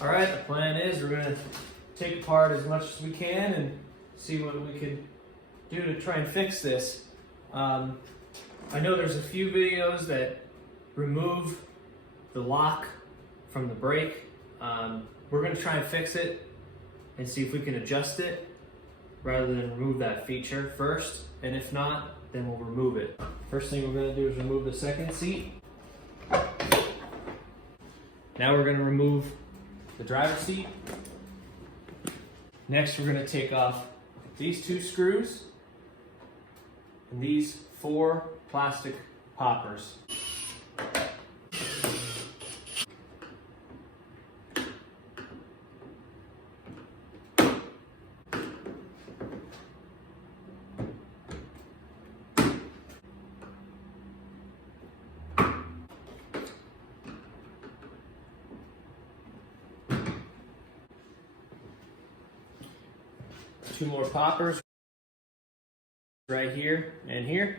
All right, the plan is we're gonna take apart as much as we can and see what we can do to try and fix this. I know there's a few videos that remove the lock from the brake. We're gonna try and fix it and see if we can adjust it rather than remove that feature first. And if not, then we'll remove it. First thing we're gonna do is remove the second seat. Now we're gonna remove the driver's seat. Next, we're gonna take off these 2 screws and these 4 plastic poppers. Two more poppers right here and here.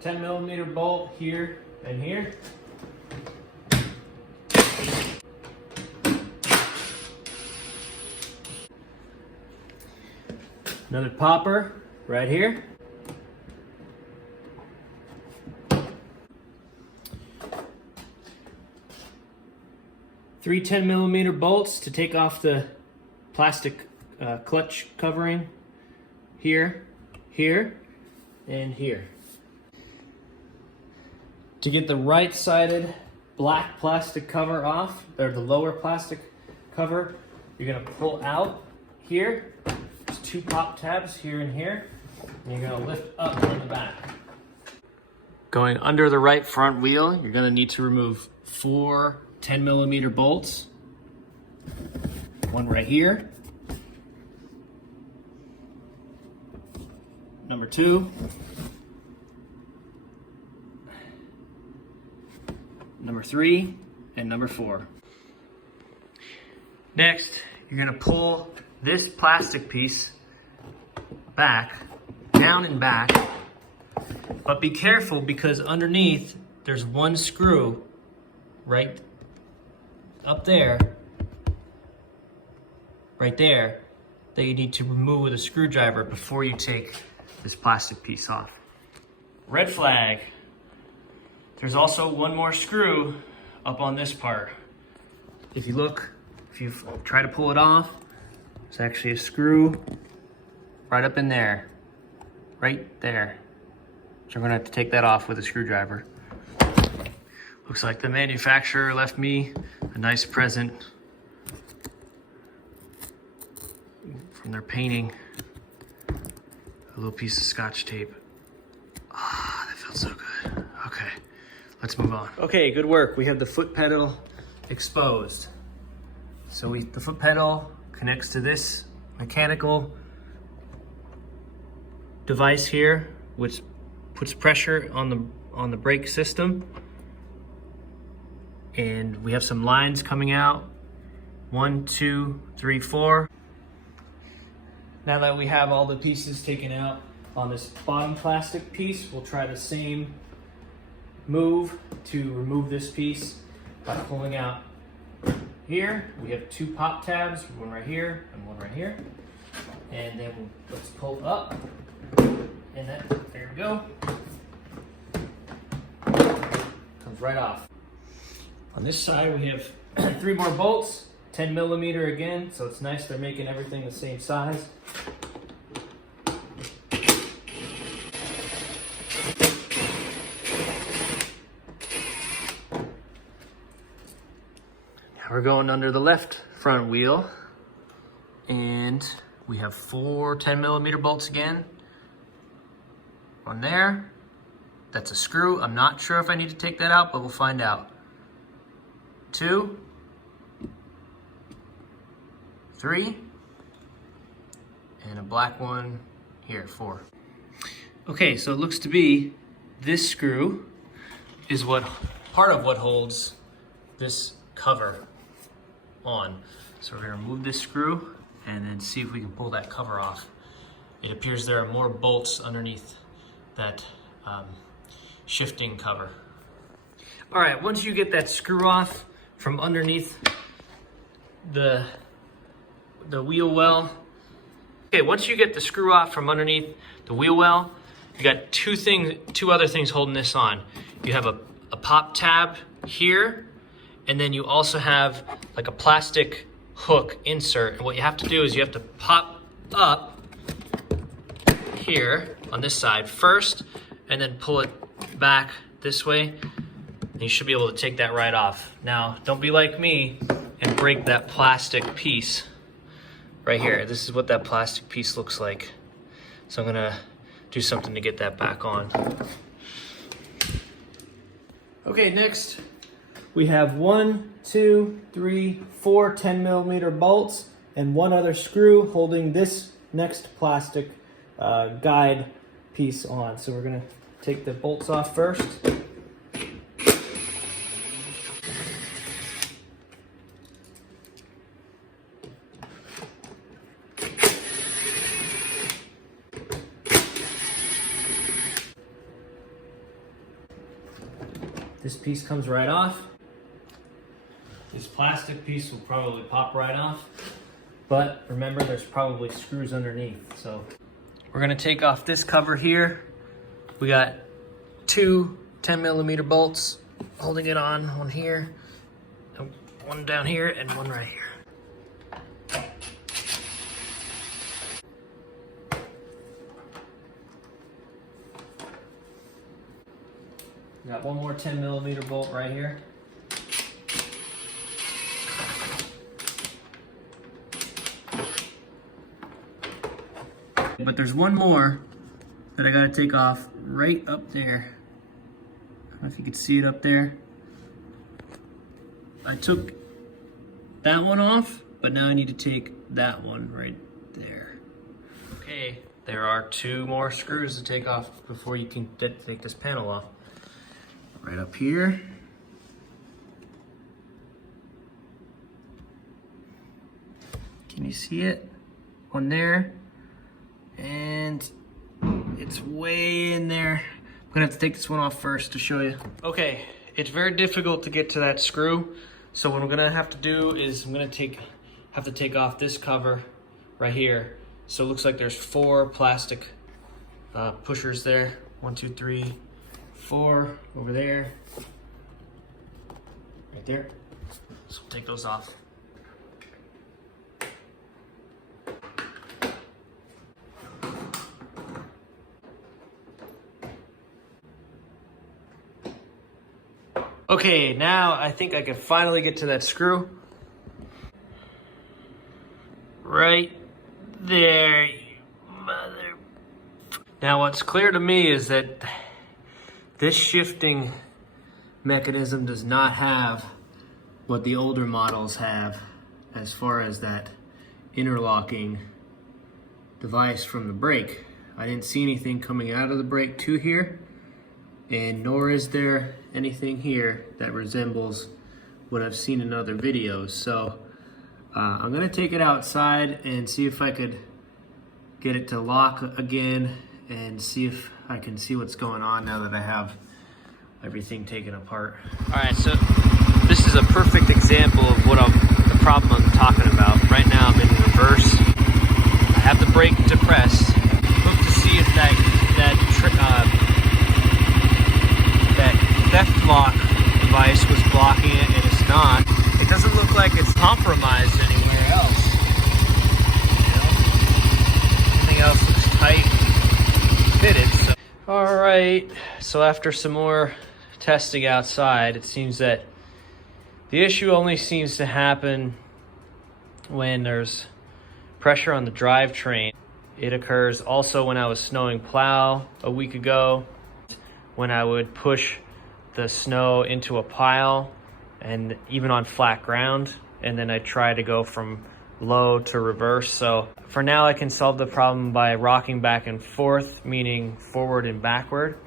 $10mm bolt here and here. Another popper right here. Three 10mm bolts to take off the plastic clutch covering here, here, and here. To get the right-sided black plastic cover off, or the lower plastic cover, you're gonna pull out here. There's 2 pop tabs here and here, and you're gonna lift up on the back. Going under the right front wheel, you're gonna need to remove 4 10mm bolts. One right here. Number 2. Number 3, and number 4. Next, you're gonna pull this plastic piece back, down and back, but be careful because underneath there's 1 screw right up there, right there, that you need to remove with a screwdriver before you take this plastic piece off. Red flag. There's also 1 more screw up on this part. If you look, if you try to pull it off, there's actually a screw right up in there, right there. So I'm gonna have to take that off with a screwdriver. Looks like the manufacturer left me a nice present from their painting. A little piece of Scotch tape. Ah, that felt so good. Okay, let's move on. Okay, good work. We have the foot pedal exposed. So the foot pedal connects to this mechanical device here, which puts pressure on the brake system. And we have some lines coming out. 1, 2, 3, 4. Now that we have all the pieces taken out on this bottom plastic piece, we'll try the same move to remove this piece by pulling out here. We have 2 pop tabs, one right here and one right here. And then let's pull up, and there we go. Comes right off. On this side, we have 3 more bolts, 10mm again, so it's nice they're making everything the same size. Now we're going under the left front wheel, and we have 4 10mm bolts again. One there. That's a screw. I'm not sure if I need to take that out, but we'll find out. 2, 3, and a black one here, 4. Okay, so it looks to be this screw is part of what holds this cover on. So we're gonna remove this screw and then see if we can pull that cover off. It appears there are more bolts underneath that shifting cover. All right, once you get that screw off from underneath the wheel well, okay, once you get the screw off from underneath the wheel well, you got two other things holding this on. You have a pop tab here, and then you also have like a plastic hook insert. And what you have to do is you have to pop up here on this side first, and then pull it back this way. And you should be able to take that right off. Now, don't be like me and break that plastic piece right here. This is what that plastic piece looks like. So I'm gonna do something to get that back on. Okay, next we have 1, 2, 3, 4 10mm bolts and one other screw holding this next plastic guide piece on. So we're gonna take the bolts off first. This piece comes right off. This plastic piece will probably pop right off, but remember there's probably screws underneath. So we're gonna take off this cover here. We got 2 10mm bolts holding it on, one here, one down here, and one right here. Got one more 10mm bolt right here. But there's one more that I gotta take off right up there. I don't know if you can see it up there. I took that one off, but now I need to take that one right there. Okay, there are 2 more screws to take off before you can take this panel off. Right up here. Can you see it? One there. And it's way in there. I'm gonna have to take this one off first to show you. Okay, it's very difficult to get to that screw. So what I'm gonna have to do is I'm gonna have to take off this cover right here. So it looks like there's 4 plastic pushers there. 1, 2, 3, 4 over there, right there. So we'll take those off. Okay, now I think I can finally get to that screw. Right there, mother. Now what's clear to me is that this shifting mechanism does not have what the older models have as far as that interlocking device from the brake. I didn't see anything coming out of the brake to here, and nor is there anything here that resembles what I've seen in other videos. So I'm gonna take it outside and see if I could get it to lock again and see if I can see what's going on now that I have everything taken apart. All right, so this is a perfect example of the problem I'm talking about. Right now I'm in reverse. I have the brake depressed. Look to see if that theft lock device was blocking it, and it's not. It doesn't look like it's compromised anywhere else. You know? Everything else looks tight and fitted. So. All right, so after some more testing outside, it seems that the issue only seems to happen when there's pressure on the drivetrain. It occurs also when I was snowing plow a week ago, when I would push the snow into a pile and even on flat ground, and then I try to go from low to reverse. So for now I can solve the problem by rocking back and forth, meaning forward and backward,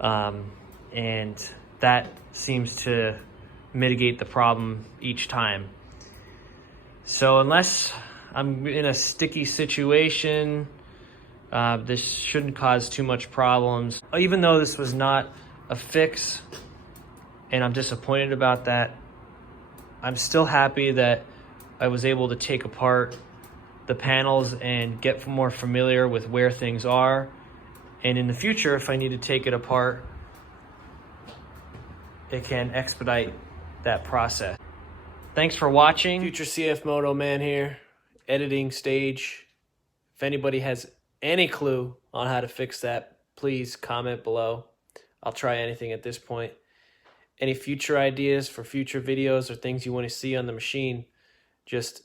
and that seems to mitigate the problem each time. So unless I'm in a sticky situation. This shouldn't cause too much problems. Even though this was not a fix, and I'm disappointed about that, I'm still happy that I was able to take apart the panels and get more familiar with where things are. And in the future, if I need to take it apart, it can expedite that process. Thanks for watching. Future CFMOTO man here, editing stage. If anybody has any clue on how to fix that, please comment below. I'll try anything at this point. Any future ideas for future videos or things you want to see on the machine, just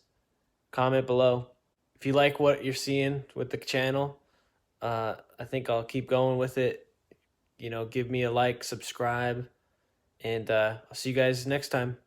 comment below. If you like what you're seeing with the channel, I think I'll keep going with it. You know, give me a like, subscribe, and I'll see you guys next time.